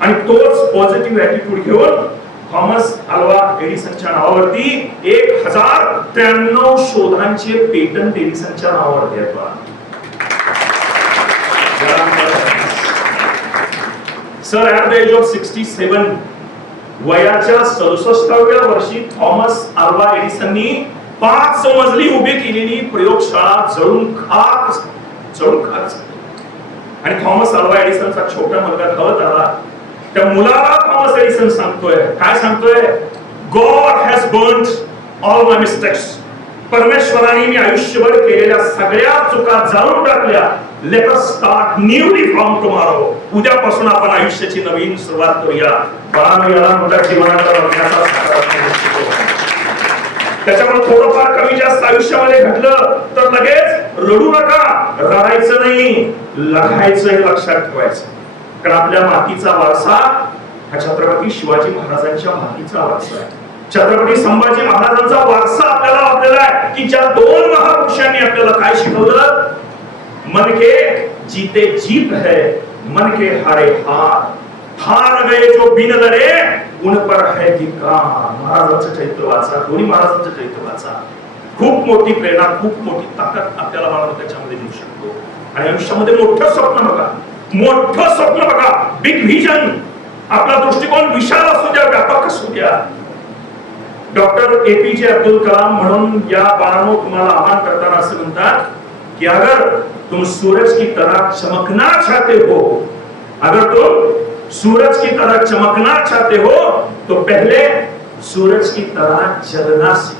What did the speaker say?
आणि तोच positive attitude घेऊन थॉमस अल्वा एडिसनच्या नावावरती 1093 शोधांचे पेटंट एडिसनच्या नावावरती आहेत. Sir at the age of 67 वयाच्या 67व्या वर्षी थॉमस अल्वा एडिसननी 5 मजली उभी केलेली प्रयोगशाळा जळून खाक आणि थॉमस अल्वा एडिसनचा छोटा मुलगा धावत आला. त्या मुलाला थॉमस एडिसन सांगतोय, काय सांगतोय? God has burned all my mistakes. परमेश्वराने मी आयुष्यभर केलेल्या सगळ्या चुका जाळून टाकल्या. Let us start newly from tomorrow. उद्यापासून आपण आयुष्याची नवीन सुरुवात करूया. बाळाला मोठ्या जीवनाचा बघण्याचा त्याच्यामुळे थोडंफार कमी जास्त आयुष्यामध्ये घडलं तर लगेच रडू नका. रडायचं नाही, लढायचं हे लक्षात ठेवायचं. कारण आपल्या मातीचा वारसा हा छत्रपती शिवाजी महाराजांच्या मातीचा वारसा आहे. छत्रपती संभाजी महाराजांचा वारसा आपल्याला लाभलेला आहे की ज्या 2 महापुरुषांनी आपल्याला काय शिकवलं? मन के जीते जीत है, मन के हारे हार. हार गए जो बिन लढे उन पर है धिक्कार. महाराजांचं चरित्र वाचा, दोन्ही महाराजांचं चरित्र वाचा. खूप मोठी प्रेरणा, खूप मोठी ताकद आपल्याला मला त्याच्यामध्ये मिळू शकतो. आणि आयुष्यामध्ये मोठं स्वप्न बघा, मोठं स्वप्न बघा, बिग व्हिजन. आपला दृष्टिकोन विशाल असू द्या, व्यापक असू द्या. डॉक्टर एपीजे अब्दुल कलाम म्हणून या बाळांनो तुम्हाला आवाहन करताना असं म्हणतात कि अगर तुम सूरज की तरह चमकना चाहते हो, अगर तुम सूरज की तरह चमकना चाहते हो तो पहले सूरज की तरह जलना सीखो.